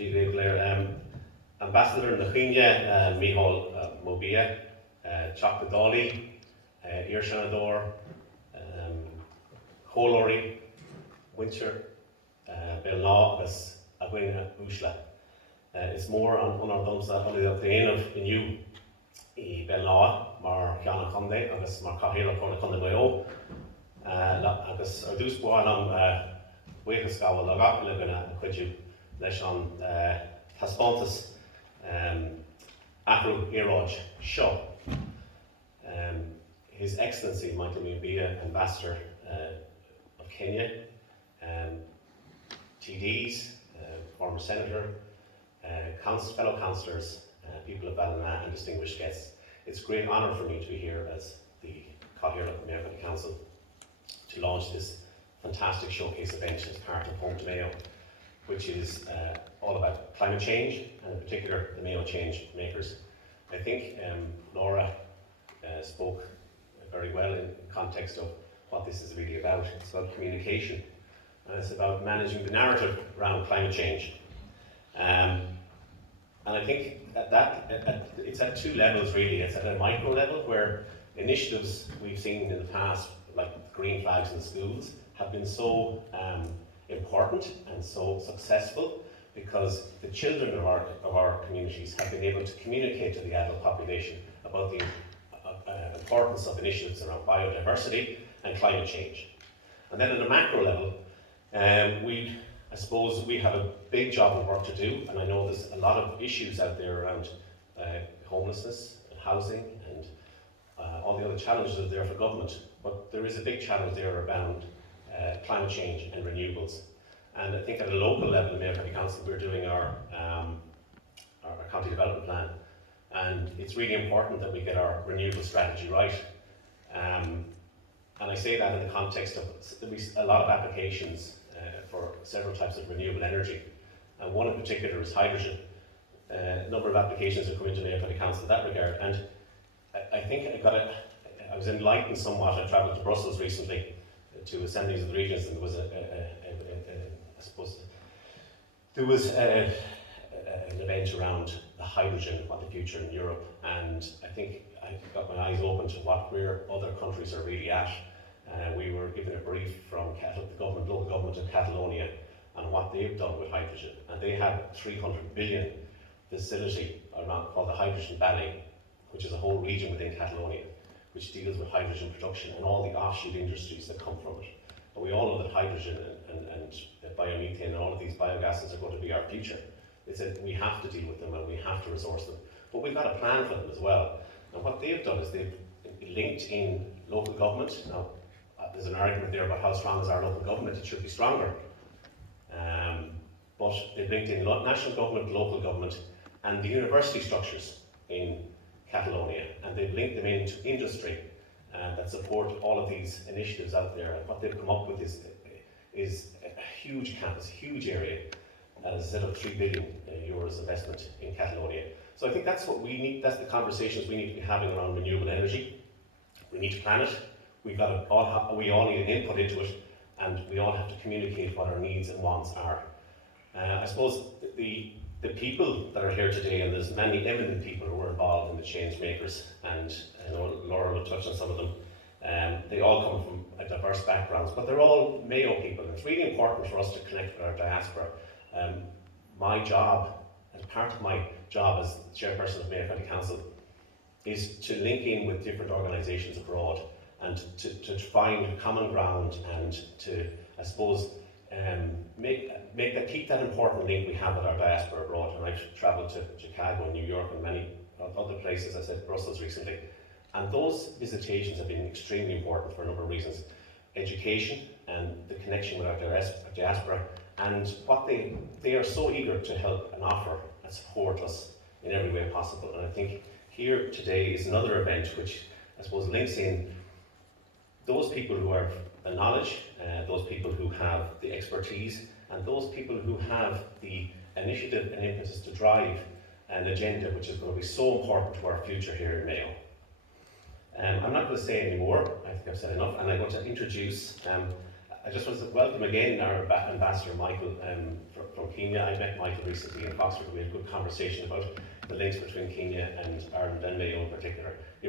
Cllr. Ambassador na Chinne, Mícheál Mobia, Cathaoirleach, Iarsanador, Chlr, Winter, Ballina agus Ballina Úsla. Is mór an domsa chola déanamh inniu I Ballina mar cheanna chundé agus mar Cathaoirleach chuna Mayo. Agus ar dús bháin am buchas gáil le gach le gona chuidiú leis an taspántas achrú iarráid seo. His Excellency Michael Mubia, Ambassador of Kenya, TDs, former Senator, fellow councillors, people of Ballina and distinguished guests. It's a great honour for me to be here as the Cathaoirleach Mayor County Council to launch this fantastic showcase event as part of Home to Mayo, which is all about climate change and in particular the Mayo Changemakers. I think Laura spoke very well in context of what this is really about. It's about communication and it's about managing the narrative around climate change. And I think it's at two levels really. It's at a micro level where initiatives we've seen in the past, like green flags in schools, have been so important and so successful because the children of our communities have been able to communicate to the adult population about the importance of initiatives around biodiversity and climate change. And then at a macro level, I suppose we have a big job of work to do, and I know there's a lot of issues out there around homelessness, and housing, and all the other challenges that are there for government. But there is a big challenge there around climate change and renewables. And I think at a local level in Mayo County Council, we're doing our county development plan. And it's really important that we get our renewable strategy right. And I say that in the context of a lot of applications for several types of renewable energy. And one in particular is hydrogen. A number of applications have come into Mayo County Council in that regard. And I think I was enlightened somewhat. I travelled to Brussels recently to assemblies of the regions, and there was an event around the hydrogen, what the future in Europe, and I think I got my eyes open to where other countries are really at. We were given a brief from the local government of Catalonia on what they've done with hydrogen, and they have a 300 billion facility around called the Hydrogen Valley, which is a whole region within Catalonia, which deals with hydrogen production and all the offshoot industries that come from it. But we all know that hydrogen and biomethane and all of these biogases are going to be our future. We have to deal with them and we have to resource them. But we've got a plan for them as well. And what they've done is they've linked in local government. Now, there's an argument there about how strong is our local government. It should be stronger. But they've linked in national government, local government, and the university structures in Catalonia. And they've linked them into industry that support all of these initiatives out there. And what they've come up with is a huge campus, huge area, as I said, of 3 billion euros investment in Catalonia. So I think that's what we need, that's the conversations we need to be having around renewable energy. We need to plan it, we all need an input into it, and we all have to communicate what our needs and wants are. I suppose the people that are here today, and there's many eminent people who are involved in the Changemakers, and I know Laura will touch on some of them. They all come from diverse backgrounds, but they're all Mayo people, and it's really important for us to connect with our diaspora. My job, as part of my job as chairperson of Mayo County Council, is to link in with different organisations abroad and to find common ground and to, I suppose, keep that important link we have with our diaspora abroad. And I've travelled to Chicago and New York and many other places, I said Brussels recently. And those visitations have been extremely important for a number of reasons. Education and the connection with our diaspora, and what they are so eager to help and offer and support us in every way possible. And I think here today is another event which I suppose links in those people who have the knowledge, those people who have the expertise, and those people who have the initiative and impetus to drive an agenda which is going to be so important to our future here in Mayo. I'm not going to say any more, I think I've said enough, and I'm going to introduce I just want to welcome again our Ambassador Michael from Kenya. I met Michael recently in Oxford. We had a good conversation about the links between Kenya and Ireland and Mayo in particular.